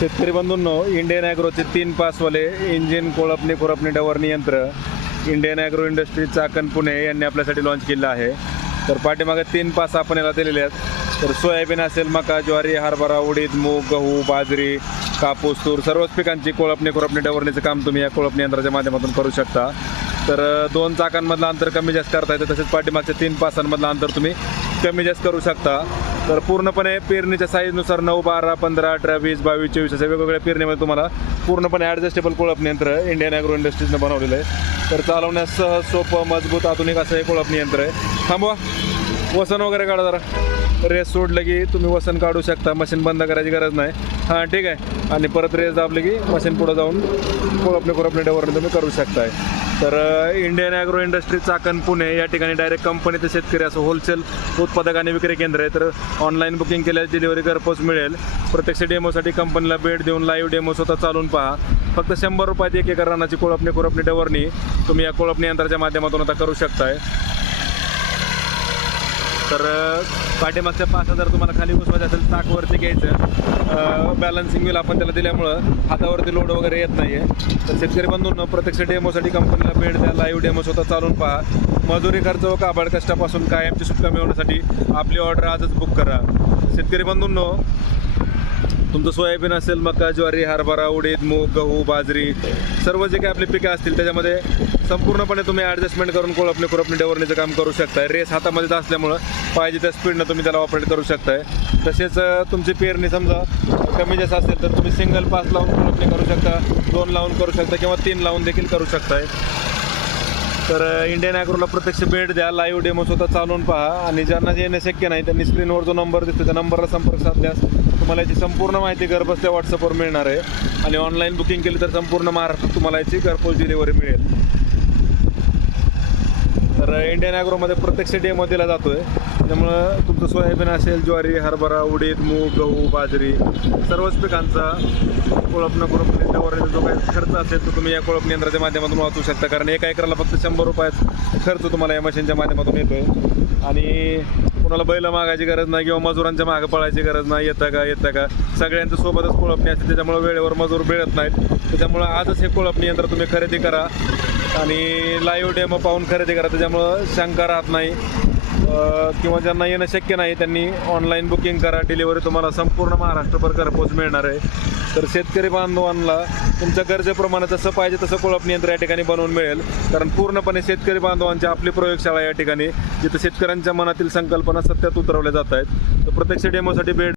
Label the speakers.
Speaker 1: शेतकरी बंधूंनो इंडियन ॲग्रोचे तीन पासवाले इंजिन कोळपणी कोळपणी डवरणी यंत्र Indian agro industry Chakan Pune यांनी आपल्यासाठी लॉन्च केलं आहे. तर पाठीमागे तीन पास आपण याला दिलेले आहेत. तर सोयाबीन असेल मका ज्वारी हरभरा उडीद मूग गहू बाजरी कापूस तूर सर्वच पिकांची कोळपणी कोळपणी डवरणीचं काम तुम्ही या कोळपणी यंत्राच्या माध्यमातून करू शकता. तर दोन चाकांमधलं अंतर कमी जास्त करता येतं तसेच पाठीमागच्या तीन पासांमधलं अंतर तुम्ही कमी जास्त करू शकता. तर पूर्णपणे पेरणीच्या साईजनुसार नऊ बारा पंधरा अठरा वीस बावीस चोवीस अशा वेगवेगळ्या पेरणीमध्ये तुम्हाला पूर्णपणे ॲडजस्टेबल कोळपणी यंत्र इंडियन ॲग्रो इंडस्ट्रीजनं बनवलेलं आहे. तर चालवण्यास सहज सोपं मजबूत आधुनिक असं हे कोळपणी यंत्र आहे. थांबवा. वसन वगैरे काढा जरा. रेस सोडलं की तुम्ही वसन काढू शकता. मशीन बंद करायची गरज नाही. हां ठीक आहे. आणि परत रेस दाबली की मशीन पुढं जाऊन कोळपणे कोळपणे डवरने तुम्ही करू शकताय. तर Indian agro industry Chakan Pune या ठिकाणी डायरेक्ट कंपनी ते शेतकरी असं होलसेल उत्पादक आणि विक्री केंद्र आहे. तर ऑनलाईन बुकिंग केल्यास डिलिव्हरी घरपोच मिळेल. प्रत्यक्ष डेमोसाठी कंपनीला भेट देऊन लाईव्ह डेमो स्वतः चालून पहा. फक्त शंभर रुपयात एक एकर रानाची कोळपणी कोळपणी डवरणी तुम्ही या कोळपणी यंत्राच्या माध्यमातून आता करू शकताय. तर पाठीमागच्या पाच हजार तुम्हाला खाली बसवायचं असेल ताकवरती घ्यायचं. बॅलन्सिंग व्हील आपण त्याला दिल्यामुळं हातावरती लोड वगैरे येत नाही आहे तर शेतकरी बंधूंना प्रत्यक्ष डेमोसाठी कंपनीला भेट द्या लाईव्ह डेमो स्वतः चालून पहा. मजुरी खर्च व काबाड कष्टापासून कायमची सुटका मिळवण्यासाठी आपली ऑर्डर आजच बुक करा. शेतकरी बंधूंनो तुमचं सोयाबीन असेल मका ज्वारी हरभरा उडीद मूग गहू बाजरी सर्व जे काही आपली पिकं असतील त्याच्यामध्ये संपूर्णपणे तुम्ही ॲडजस्टमेंट करून कोळपणे कोळपणी डेवरणीचं काम करू शकताय रेस हातामध्येच असल्यामुळं पाहिजे त्या स्पीडनं तुम्ही त्याला ऑपरेट करू शकताय. तसेच तुमची पेरणी समजा कमी जास्त असेल तर तुम्ही सिंगल पास लावून पूर्ण करू शकता दोन लावून करू शकता किंवा तीन लावून देखील करू शकताय. तर इंडियन ॲग्रोला प्रत्यक्ष भेट द्या लाईव्ह डेमो स्वतः चालून पहा आणि ज्यांना येणं येणे शक्य नाही त्यांनी स्क्रीनवर जो नंबर दिसतो त्या नंबरला संपर्क साधल्यास तुम्हाला याची संपूर्ण माहिती घरबसल्या व्हॉट्सअपवर मिळणार आहे. आणि ऑनलाईन बुकिंग केली तर संपूर्ण महाराष्ट्रात तुम्हाला याची घरपोच डिलिव्हरी मिळेल. इंडियन ॲग्रोमध्ये प्रत्यक्ष डेमो दिला जातोय. त्यामुळं तुमचं सोयाबीन असेल ज्वारी हरभरा उडीद मूग गहू बाजरी सर्वच पिकांचा कोळपणं करून म्हणजे त्यावर जो काही खर्च असेल तो तुम्ही या कोळपणी यंत्राच्या माध्यमातून वाचू शकता. कारण एका एकराला फक्त शंभर रुपयात खर्च तुम्हाला या मशीनच्या माध्यमातून येतो आहे आणि कोणाला बैल मागायची गरज नाही किंवा मजुरांच्या मागं पळायची गरज नाही येतं का येतं का. सगळ्यांचं सोबतच कोळपणी असते त्याच्यामुळे वेळेवर मजूर मिळत नाहीत. त्याच्यामुळं आजच हे कोळपणी यंत्र तुम्ही खरेदी करा. आणि लाईव्ह डेमो पाहून खरेदी करा. त्याच्यामुळं शंका राहत नाही. किंवा ज्यांना येणं शक्य नाही त्यांनी ऑनलाईन बुकिंग करा. डिलिव्हरी तुम्हाला संपूर्ण महाराष्ट्रभर घरपोच मिळणार आहे. तर शेतकरी बांधवांना तुमच्या गरजेप्रमाणे जसं पाहिजे तसं कोळप यंत्र या ठिकाणी बनवून मिळेल. कारण पूर्णपणे शेतकरी बांधवांची आपली प्रयोगशाळा या ठिकाणी जिथं शेतकऱ्यांच्या मनातील संकल्पना सत्यात उतरवल्या जात आहेत. तर प्रत्यक्ष डेमोसाठी भेट